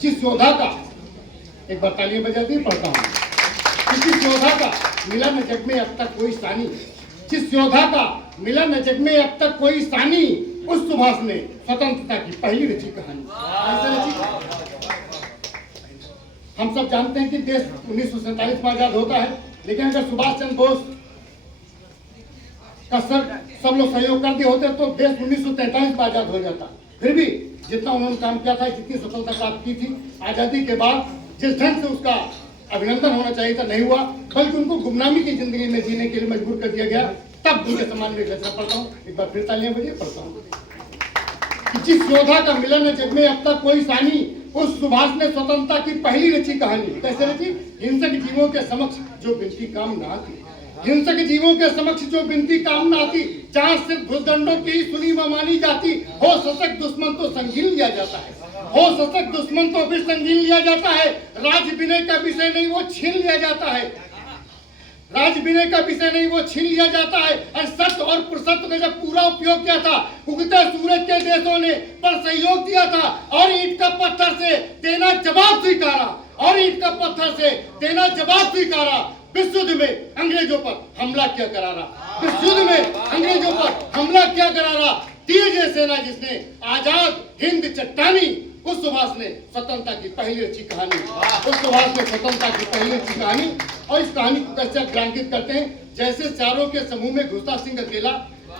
जिस योद्धा का, एक बार तालियां बजाती पढ़ता हूँ, जिस योद्धा का मिला न जग में अब तक कोई सानी, जिस योद्धा का मिला न जग में अब तक कोई सानी, उस सुभाष ने स्वतंत्रता की पहली रची कहानी। ऐसे रची। हम सब जानते हैं कि देश 1947 में आजाद होता है, लेकिन अगर सुभाष चंद्र बोस का सब लोग सहयोग कर दिए होते तो देश 1943 में आजाद हो जाता। फिर भी जितना उन्होंने काम किया था, जितनी सफलता प्राप्त की थी आजादी के बाद, जिस ढंग से उसका अभिनंदन होना चाहिए था नहीं हुआ, बल्कि उनको गुमनामी की जिंदगी में जीने के लिए मजबूर कर दिया गया। तब उनके सम्मान में घोषणा पढ़ता हूँ, एक बार फिर तालियां बजाइए पढ़ता हूँ। जिस योद्धा का मिलन जग में अब तक कोई सानी, उस सुभाष ने स्वतंत्रता की पहली रची कहानी। कैसे रची? हिंसक जीवों के समक्ष जो बिनती काम न आती, हिंसक जीवों के समक्ष जो बिनती काम न आती, जहाँ सिर्फ भूदंडों की सुनी व मानी जाती, हो सशक्त दुश्मन तो संगीन लिया जाता है, हो सशक्त दुश्मन तो भी संगीन लिया जाता है, राज विनय का विषय नहीं वो छीन लिया जाता है, राज विनय का विषय नहीं वो छीन लिया जाता है। और सत्य और पुरुषत्व का जब पूरा उपयोग किया था, उगते सूरज के देशों ने पर सहयोग दिया था, और ईंट का पत्थर से देना जवाब स्वीकारा, और ईंट का पत्थर से देना जवाब स्वीकारा। विश्व युद्ध में अंग्रेजों पर हमला क्या करारा, विश्व युद्ध में अंग्रेजों पर हमला क्या करारा। तीर सेना जिसने आजाद हिंद चट्टानी, उस सुभाष ने स्वतंत्रता की पहली अच्छी कहानी, उस सुभाष ने स्वतंत्रता की पहली अच्छी कहानी। और इस कहानी को कैसे ग्रांकित करते हैं? जैसे चारों के समूह में घुसता सिंह अकेला,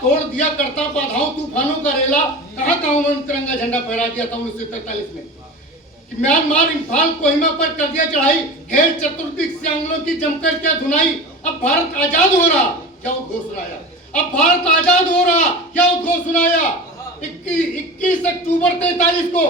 तोड़ दिया करता बाधाओं तूफानों का रेला। कहाँ कहाँ उन्होंने तिरंगा झंडा फहरा दिया था 1943 में। कि म्यांमार इंफाल कोहिमा पर कर दिया चढ़ाई, घेर चतुर्दिक से आंग्लों की जमकर क्या धुनाई। अब भारत आजाद हो रहा, क्या उद्घोष सुनाया, अब भारत आजाद हो रहा, क्या उद्घोष सुनाया। 21 अक्टूबर 43 को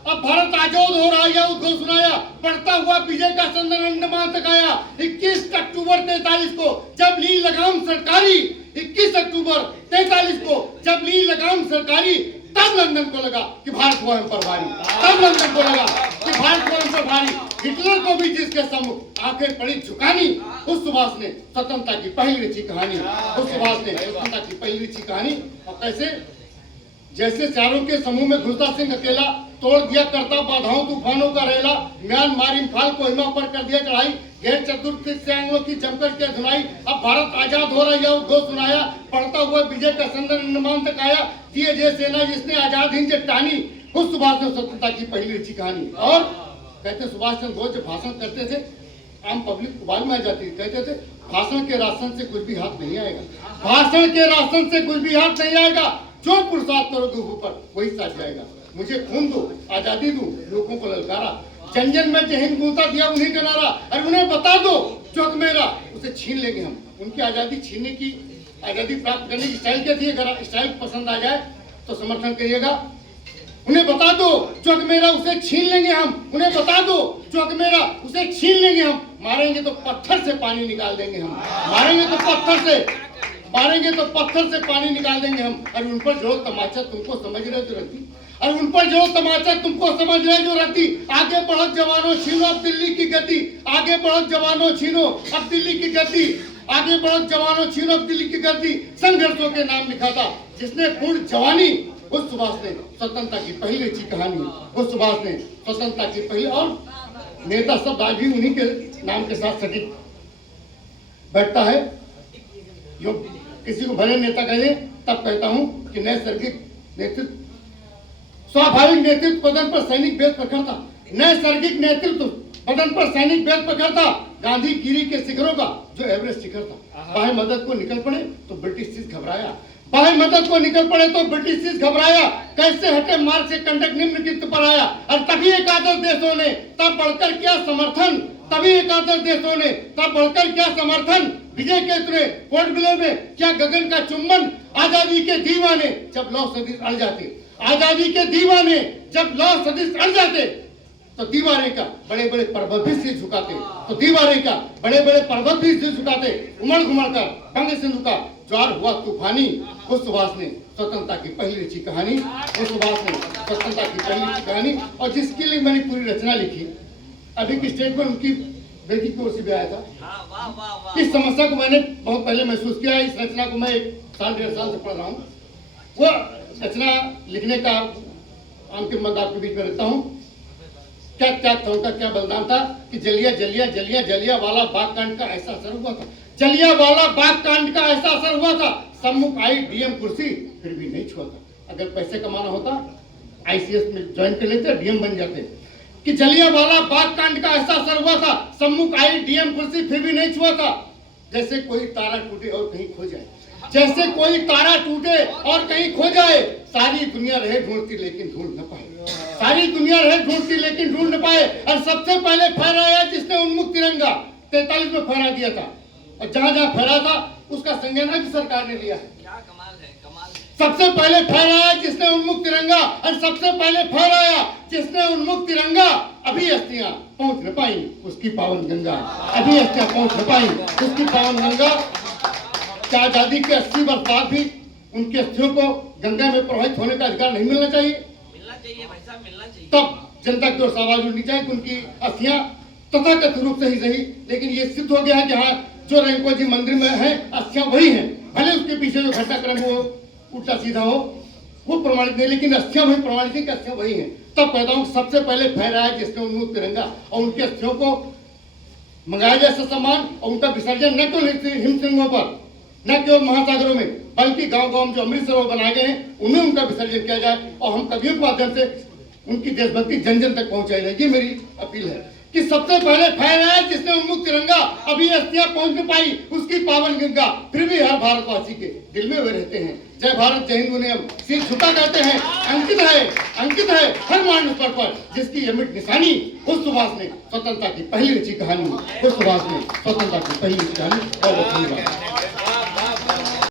अब भारत आजाद हो रहा, यह उद्घोष सुनाया। बढ़ता हुआ विजय का संदन अंडमान तक आया। 21 अक्टूबर 43 को जब ली लगाम सरकारी, 21 अक्टूबर 43 को जब ली लगाम सरकारी, तब लंदन को लगा कि भारत को हम पर भारी, तब लंदन को लगा कि भारत को हम पर भारी। हिटलर को भी जिसके सम्मुख आंखें पड़ी झुकानी, उस सुभाष ने स्वतंत्रता की पहली रची कहानी, उस सुभाष ने स्वतंत्रता की पहली रची कहानी। और कैसे? जैसे चारों के समूह में घुसता सिंह अकेला, तोड़ दिया करता बाधाओं तूफानों का रेला। म्यांमार इंफाल कोहिमा पर कर दिया चढ़ाई, गैर चतुर्दिक से आंग्लों की जमकर के धुनाई। अब भारत आजाद हो रहा, यह उद्घोष सुनाया। बढ़ता हुआ विजय का संदन अंडमान तक आया। दिए जय सेना जिसने आजाद हिंद चट्टानी, उस सुभाष ने स्वतंत्रता की पहली रची कहानी। और कहते सुभाष चंद्र बोस जब भाषण करते थे, आम पब्लिक उबाल में आ जाती, कहते थे भाषण के राशन से कुछ भी हाथ नहीं आएगा, भाषण के राशन से कुछ भी हाथ नहीं आएगा। जो पुरुषार्थ करोगे ऊपर वही साथ जाएगा। मुझे खून दो, आजादी दो, लोगों को ललकारा, जन जन में जय हिंद बोलता दिया उन्हीं का नारा। और उन्हें बता दो जो हक मेरा, उसे छीन लेंगे हम। उनकी आजादी छीनने की, आजादी प्राप्त करने की स्टाइल क्या थी? अगर स्टाइल पसंद आ जाए तो समर्थन करिएगा। उन्हें बता दो जो हक मेरा, उसे छीन लेंगे हम। उन्हें बता दो जो हक मेरा, उसे छीन लेंगे हम। मारेंगे तो पत्थर से पानी निकाल देंगे हम, मारेंगे तो पत्थर से, मारेंगे तो पत्थर से पानी निकाल देंगे हम। और उन पर जो तमाचा तुमको समझ रहे जो रखती, और उन पर जो तमाचा तुमको समझ रहे जो रखती। आगे बढ़ो जवानों, छीनो अब दिल्ली की गति, आगे बढ़ो जवानों, छीनो अब दिल्ली की गति, आगे बढ़ो जवानों, छीनो अब दिल्ली की गति। संघर्षों के नाम लिखा था जिसने पूर्ण जवानी, उस सुभाष ने स्वतंत्रता की पहली अच्छी कहानी, उस सुभाष ने स्वतंत्रता की पहली। और नेता सब आज भी उन्हीं के नाम के साथ सटीक बैठता है। जो किसी को भले नेता कहे तब कहता हूं कि नैसर्गिक नेतृत्व, स्वाभाविक नेतृत्व पदन पर सैनिक वेद प्रखरता, नैसर्गिक नेतृत्व पदन पर सैनिक वेद प्रखरता। गांधी गिरी के शिखरों का जो एवरेस्ट शिखर था। बाह्य मदद को निकल पड़े तो ब्रिटिश चीज घबराया, बाह्य मदद को निकल पड़े तो ब्रिटिश चीज घबराया। कैसे हटे मार्ग से कंडक निम्नलिखित पर आया। और तभी एकादश देशों ने तब बढ़कर किया समर्थन, तभी एकादश देशों ने तब बढ़कर किया समर्थन। विजय के तुरे पोर्ट ब्लेयर में क्या गगन का चुंबन। आजादी के दीवाने जब लौ सदिश अड़ जाते, आजादी के दीवाने जब लौ सदिश अड़ जाते, तो दीवारें का बड़े बड़े पर्वत भी सिर झुकाते, तो दीवारें का बड़े बड़े पर्वत भी सिर झुकाते। उमड़ घुमड़ कर बंग सिंधु का ज्वार हुआ तूफानी। उस सुभाष ने स्वतंत्रता की पहली रची कहानी, उस सुभाष ने स्वतंत्रता की पहली रची कहानी। और जिसके लिए मैंने पूरी रचना लिखी, अभी की स्टेटमेंट उनकी बेटी की ओर से भी आया था। इस समस्या को मैंने बहुत पहले महसूस किया। इस रचना को मैं 1 साल 1.5 साल से पढ़ रहा हूँ। वो रचना लिखने का अंतिम मंद आपके बीच में रखता हूँ। क्या त्याग था उनका, क्या बलिदान था कि जलिया वाला बाग कांड का ऐसा असर हुआ था। जलिया वाला बाग कांड का ऐसा असर हुआ था, सम्मुख आई डीएम कुर्सी फिर भी नहीं छुआ था। अगर पैसे कमाना होता आईसीएस में ज्वाइन कर लेते, डीएम बन जाते। कि जलियांवाला बाग कांड का ऐसा असर हुआ था, सम्मुख आई डीएम कुर्सी फिर भी नहीं छुआ था। जैसे कोई तारा टूटे और कहीं खो जाए, जैसे कोई तारा टूटे और कहीं खो जाए, सारी दुनिया रहे ढूंढती लेकिन ढूंढ न पाए, सारी दुनिया रहे ढूंढती लेकिन ढूंढ न पाए। और सबसे पहले फहराया जिसने उन्मुक्त तिरंगा 43 में फहरा दिया था, और जहां जहां फहरा था उसका संज्ञान भी सरकार ने लिया है। क्या कमाल है, कमाल। सबसे पहले फहराया जिसने उन्मुक्त तिरंगा, और सबसे पहले फहराया जिसने उन्मुक्त तिरंगा। अभी अस्थियां पहुंच न पाई उसकी पावन गंगा, अभी अस्थियां पहुंच न पाई उसकी पावन गंगा। क्या आजादी के 80 वर्ष बाद भी उनकी अस्थियों को गंगा में प्रवाहित होने का अधिकार नहीं मिलना चाहिए? मिलना चाहिए भाई साहब, मिलना चाहिए। तब जनता की ओर से आवाज उठनी चाहिए कि उनकी अस्थियां तथाकथित रूप से ही सही, लेकिन ये सिद्ध हो गया है कि हाँ, जो रेंको जी मंदिर में है अस्थियां वही हैं, भले उसके पीछे जो घटनाक्रम वो उल्टा सीधा हो वो प्रमाणित नहीं, लेकिन अस्थियां वही प्रमाणित है कि अस्थियां वही हैं। तब कहता हूं सबसे पहले फहराया जिसने उन्मुक्त तिरंगा, और उनके अस्थियों को मंगाया जाए ससम्मान, और उनका विसर्जन न केवल हिमशृंगों पर, न केवल महासागरों में, बल्कि गांव गांव में जो अमृत सरोवर बनाए गए हैं उनमें उनका विसर्जन किया जाए, और हम कवियों के माध्यम से उनकी देशभक्ति जन जन तक पहुंचाई जाए। ये मेरी अपील है कि सबसे पहले फहराया जिसने उन्मुक्त तिरंगा, अभी अस्थियां पहुंच नहीं पाई उसकी पावन गंगा। फिर भी हर भारतवासी के दिल में वे रहते हैं। जय भारत, जय हिंद, उन्हें हम सिर झुका कहते हैं। अंकित है हर मानव स्तर पर जिसकी अमिट निशानी उस सुभाष ने स्वतंत्रता की पहली रची कहानी, उस सुभाष ने स्वतंत्रता की पहली रची कहानी। और